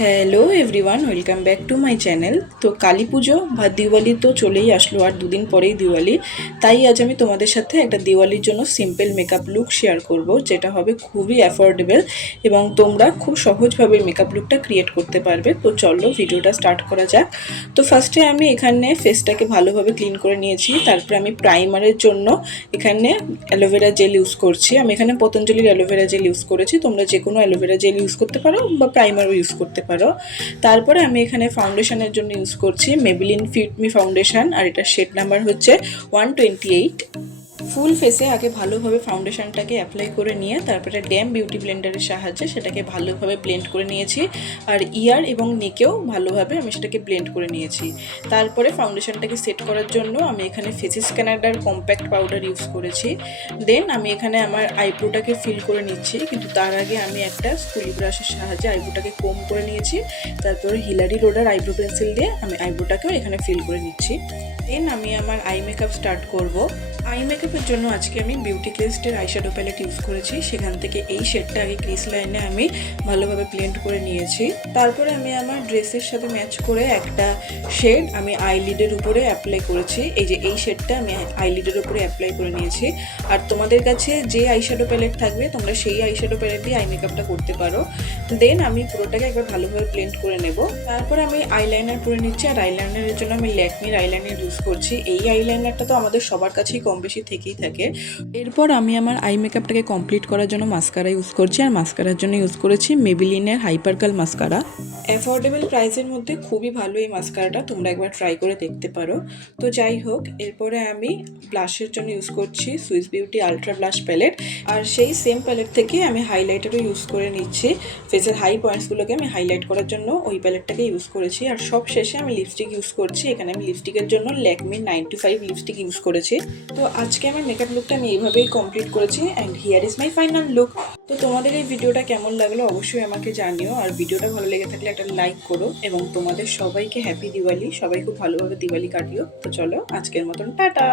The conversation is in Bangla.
Hello everyone, welcome back to my channel. তো কালী পুজো বা দিওয়ালি তো চলেই আসলো, আর দুদিন পরেই দিওয়ালি। তাই আজ আমি তোমাদের সাথে একটা দিওয়ালির জন্য সিম্পল মেকআপ লুক শেয়ার করব, যেটা হবে খুবই অ্যাফোর্ডেবল এবং তোমরা খুব সহজভাবে মেকআপ লুকটা ক্রিয়েট করতে পারবে। তো চলো ভিডিওটা স্টার্ট করা যাক। তো ফার্স্টে আমি এখানে ফেসটাকে ভালোভাবে ক্লিন করে নিয়েছি। তারপরে আমি প্রাইমারের জন্য এখানে অ্যালোভেরা জেল ইউজ করছি। আমি এখানে পতঞ্জলির অ্যালোভেরা জেল ইউজ করেছি, তোমরা যে কোনো অ্যালোভেরা জেল ইউজ করতে পারো বা প্রাইমারও ইউজ করতে পারো। তারপরে আমি এখানে ফাউন্ডেশনের জন্য ইউজ করছি মেবিলিন ফিট মি ফাউন্ডেশন, আর এটা শেড নাম্বার হচ্ছে 128। ফুল ফেসে আগে ভালোভাবে ফাউন্ডেশনটাকে অ্যাপ্লাই করে নিয়ে তারপরে ড্যাম বিউটি ব্লেন্ডারের সাহায্যে সেটাকে ভালোভাবে ব্লেন্ড করে নিয়েছি। আর ইয়ার এবং নেকেও ভালোভাবে আমি সেটাকে ব্লেন্ড করে নিয়েছি। তারপরে ফাউন্ডেশনটাকে সেট করার জন্য আমি এখানে ফেসিস কানাডার কম্প্যাক্ট পাউডার ইউজ করেছি। দেন আমি এখানে আমার আইব্রোটাকে ফিল করে নিচ্ছি, কিন্তু তার আগে আমি একটা স্কুলি ব্রাশের সাহায্যে আইব্রোটাকে কোম করে নিয়েছি। তারপরে হিলারি রোডার আইব্রো পেন্সিল দিয়ে আমি আইব্রোটাকেও এখানে ফিল করে নিচ্ছি। দেন আমি আমার আই মেকআপ স্টার্ট করব। আই মেকআপের জন্য আজকে আমি বিউটি ক্রেস্টের আইশ্যাডো প্যালেট ইউজ করেছি। সেখান থেকে এই শেডটা আগে ক্রিস লাইনে আমি ভালোভাবে ব্লেন্ড করে নিয়েছি। তারপরে আমি আমার ড্রেসের সাথে ম্যাচ করে একটা শেড আমি আইলিডের উপরে অ্যাপ্লাই করেছি। এই যে এই শেডটা আমি আইলিডের উপরে অ্যাপ্লাই করে নিয়েছি। আর তোমাদের কাছে যে আইশ্যাডো প্যালেট থাকবে তোমরা সেই আইশ্যাডো প্যালেট দিয়ে আই মেকআপটা করতে পারো। দেন আমি পুরোটাকে একবার ভালোভাবে ব্লেন্ড করে নেব। তারপর আমি আইলাইনার করে নিচ্ছি, আর আইলাইনারের জন্য আমি ল্যাকমির আইলাইনার ইউজ করছি। এই আইলাইনারটা তো আমাদের সবার কাছেই কম বেশি থেকেই থাকে। এরপর আমি আমার আই মেকআপটাকে কমপ্লিট করার জন্য মাস্কারা ইউজ করছি, আর মাস্কারার জন্য ইউজ করেছি মেবিলিনের হাইপার কার্ল মাস্কারা। অ্যাফোর্ডেবল প্রাইসের মধ্যে খুবই ভালো এই মাস্কারাটা, তোমরা একবার ট্রাই করে দেখতে পারো। তো যাই হোক, এরপরে আমি ব্লাশের জন্য ইউজ করছি Swiss beauty ultra blush palette, আর সেই সেম প্যালেট থেকে আমি হাইলাইটারও ইউজ করে নিচ্ছি। ফেসের হাই পয়েন্টসগুলোকে আমি হাইলাইট করার জন্য ওই প্যালেটটাকে ইউজ করেছি। আর সব শেষে আমি লিপস্টিক ইউজ করছি। এখানে আমি লিপস্টিকের জন্য ল্যাকমি 95 লিপস্টিক ইউজ করেছি। তো আজকে আমার মেকআপ লুকটা আমি এইভাবেই কমপ্লিট করেছি, and here is my final look. তো তোমাদের এই ভিডিওটা কেমন লাগলো অবশ্যই আমাকে জানিও, আর ভিডিওটা ভালো লেগে থাকলে একটা লাইক করো, এবং তোমাদের সবাইকে হ্যাপি দিওয়ালি। সবাই খুব ভালোভাবে দিওয়ালি কাটিও। তো চলো আজকের মতন টাটা।